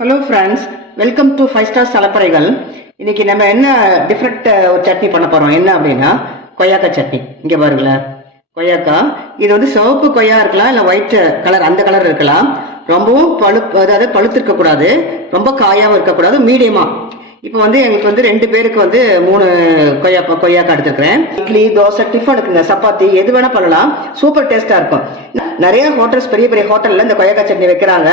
Hello friends, welcome to 5 star சலப்பறைகள். இன்னைக்கு நம்ம என்ன டிஃப்ரெண்ட் ஒரு சட்னி பண்ண போகிறோம். என்ன அப்படின்னா கொய்யாக்காய் சட்னி. இங்கே பாருங்களேன், கொய்யாக்காய். இது வந்து சிவப்பு கொய்யா இருக்கலாம், இல்லை ஒயிட் கலர், அந்த கலர் இருக்கலாம். ரொம்பவும் அதாவது பழுத்திருக்கக்கூடாது, ரொம்ப காயாகவும் இருக்கக்கூடாது, மீடியமாக. இப்போ வந்து எங்களுக்கு வந்து 2 பேருக்கு வந்து 3 கொய்யாக்காய் எடுத்துருக்கிறேன். இட்லி, தோசை, டிஃபனுக்குங்க, சப்பாத்தி எது வேணால் பண்ணலாம். சூப்பர் டேஸ்ட்டாக இருக்கும். நிறைய ஹோட்டல்ஸ், பெரிய பெரிய ஹோட்டலில் இந்த கொய்யாக்காய் சட்னி வைக்கிறாங்க.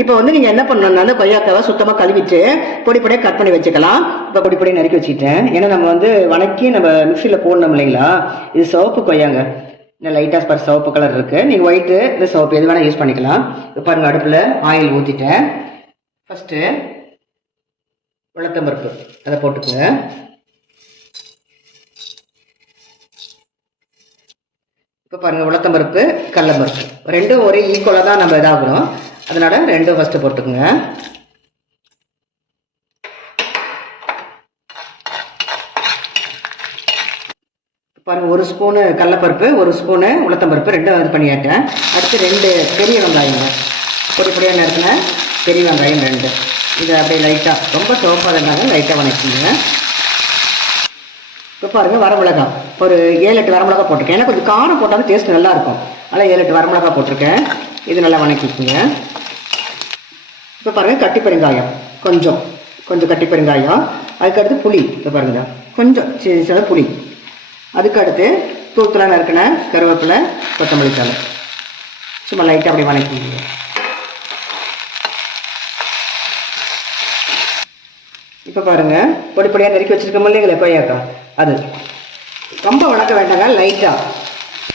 இப்போ வந்து நீங்கள் என்ன பண்ணணும்னா, அந்த கொய்யாக்காவை சுத்தமாக கழுவிட்டு பொடி பொடியாக கட் பண்ணி வச்சுக்கலாம். இப்போ பொடி பொடியாக நறுக்கி வச்சுக்கிட்டேன். ஏன்னா நம்ம வந்து வணக்கி நம்ம மிக்சியில் போடணும் இல்லைங்களா. இது சிவப்பு கொய்யாங்க, இன்னும் லைட்டாக பர் சிவப்பு கலர் இருக்குது. நீங்கள் ஒயிட்டு இல்லை சிவப்பு எது வேணால் யூஸ் பண்ணிக்கலாம். இப்போ பாருங்கள், அடுப்பில் ஆயில் ஊற்றிட்டேன். ஃபஸ்ட்டு உளுத்தம்பருப்பு அதை போட்டுக்குங்க. இப்போ பாருங்கள், உளுத்தம்பருப்பு, கடலப்பருப்பு ரெண்டும் ஒரே ஈக்குவலாக தான் நம்ம இதாகணும். அதனால் ரெண்டும் ஃபஸ்ட்டு போட்டுக்குங்க. பாருங்கள், 1 ஸ்பூனு கடலப்பருப்பு, 1 ஸ்பூனு உளுத்தம்பருப்பு ரெண்டும் இது பண்ணியாட்டேன். அடுத்து 2 பெரிய வெங்காயங்க, பொடி பொடியாக நறுக்கின பெரிய வெங்காயம் 2. இதை அப்படியே லைட்டாக, ரொம்ப சிவப்பாக இருந்தாங்க, லைட்டாக வணக்கிங்க. இப்போ பாருங்கள், வரமிளகா ஒரு 7-8 வரமிளகா போட்டிருக்கேன். ஏன்னா கொஞ்சம் காரம் போட்டாலும் டேஸ்ட் நல்லாயிருக்கும். அதனால் 7-8 வரமிளகா போட்டிருக்கேன். இது நல்லா வணக்கிக்குங்க. இப்போ பாருங்கள், கட்டி பெருங்காயம் கொஞ்சம் கட்டி பெருங்காயம். அதுக்கடுத்து புளி, இப்போ பாருங்கள் கொஞ்சம் சின்ன புளி. அதுக்கடுத்து தூத்தலாம் நறுக்கின கருவேப்பிலை, கொத்தமல்லி தழை சும்மா லைட்டாக அப்படி வணக்கிங்க. இப்போ பாருங்கள், பொடி பொடியாக நறுக்கி வச்சுருக்கோம் இல்லைங்களா கொய்யாக்காய், அது ரொம்ப வணக்க வேண்டாங்க, லைட்டாக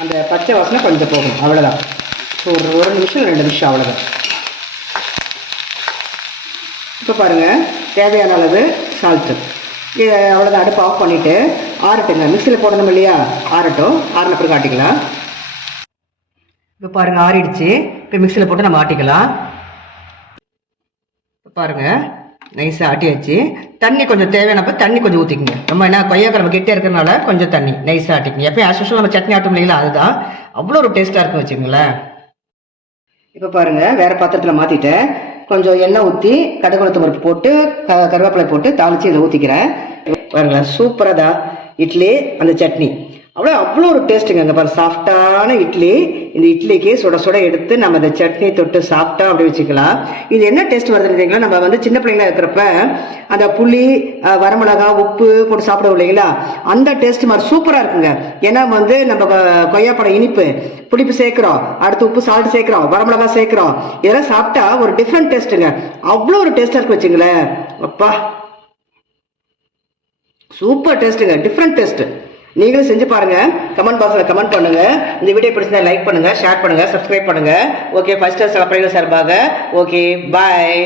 அந்த பச்சை வாசனை கொஞ்சம் போகும், அவ்வளோதான். ஒரு நிமிஷம் 2 நிமிஷம், அவ்வளோதான். இப்போ பாருங்கள், தேவையான அளவு சால்ட்டு. இது அவ்வளோதான். அடுப்பு ஆஃப் பண்ணிவிட்டு ஆறட்டுங்க. மிக்சியில் போடணும் இல்லையா, ஆறட்டும். ஆறின பிறகு ஆட்டிக்கலாம். இப்போ பாருங்கள், ஆறிடுச்சு. இப்போ மிக்சியில் போட்டு நம்ம ஆட்டிக்கலாம். இப்போ பாருங்கள், நைஸாக ஆட்டியாச்சு. தண்ணி கொஞ்சம் தேவையானப்போ தண்ணி கொஞ்சம் ஊற்றிக்குங்க. நம்ம என்ன கொய்யாக்காய் நம்ம கெட்டே இருக்கிறனால கொஞ்சம் தண்ணி நைஸாக ஆட்டிக்குங்க. எப்போ ஆஸ் யூஷுவல் நம்ம சட்னி ஆட்டும் இல்லைங்களா, அதுதான் அவ்வளோ ஒரு டேஸ்ட்டாக இருக்கும் வச்சுக்கோங்களேன். இப்போ பாருங்கள், வேறு பாத்திரத்தில் மாற்றிட்டேன். கொஞ்சம் எண்ணெய் ஊற்றி கடுகு உளுத்தம் பருப்பு போட்டு கருவேப்பிலை போட்டு தாளித்து இதை ஊற்றிக்கிறேன். பாருங்களேன், சூப்பராக தான் இட்லி அந்த சட்னி அவ்வளோ ஒரு டேஸ்ட்டுங்க. அங்கே பாருங்கள், சாஃப்டான இட்லி. இந்த இட்லிக்கு சுட சுட எடுத்து நம்ம இந்த சட்னி தொட்டு சாப்பிட்டா அப்படி வச்சுக்கலாம். இது என்ன டேஸ்ட் வருதுன்னு நம்ம வந்து சின்ன பிள்ளைங்களா இருக்கிறப்ப அந்த புளி, வரமிளகா, உப்பு போட்டு சாப்பிடுவோம் இல்லைங்களா, அந்த டேஸ்ட் மாதிரி சூப்பராக இருக்குங்க. ஏன்னா வந்து நம்ம கொய்யாப்பழம் இனிப்பு, புளிப்பு சேர்க்குறோம், அடுத்து உப்பு சால்ட் சேர்க்குறோம், வரமிளகா சேர்க்குறோம். இதெல்லாம் சாப்பிட்டா ஒரு டிஃப்ரெண்ட் டேஸ்ட்டுங்க. அவ்வளோ ஒரு டேஸ்ட்டாக இருக்கு வச்சுங்களேன். அப்பா, சூப்பர் டேஸ்ட்டுங்க, டிஃப்ரெண்ட் டேஸ்ட்டு. நீங்களும் செஞ்சு பாருங்கள். கமெண்ட் பாக்ஸில் கமெண்ட் பண்ணுங்கள். இந்த வீடியோ பிடிச்சிருந்தா லைக் பண்ணுங்கள், ஷேர் பண்ணுங்கள், சப்ஸ்கிரைப் பண்ணுங்கள். ஓகே, 5 ஸ்டார் சலப்பறைகள் சார்பாக ஓகே, பாய்.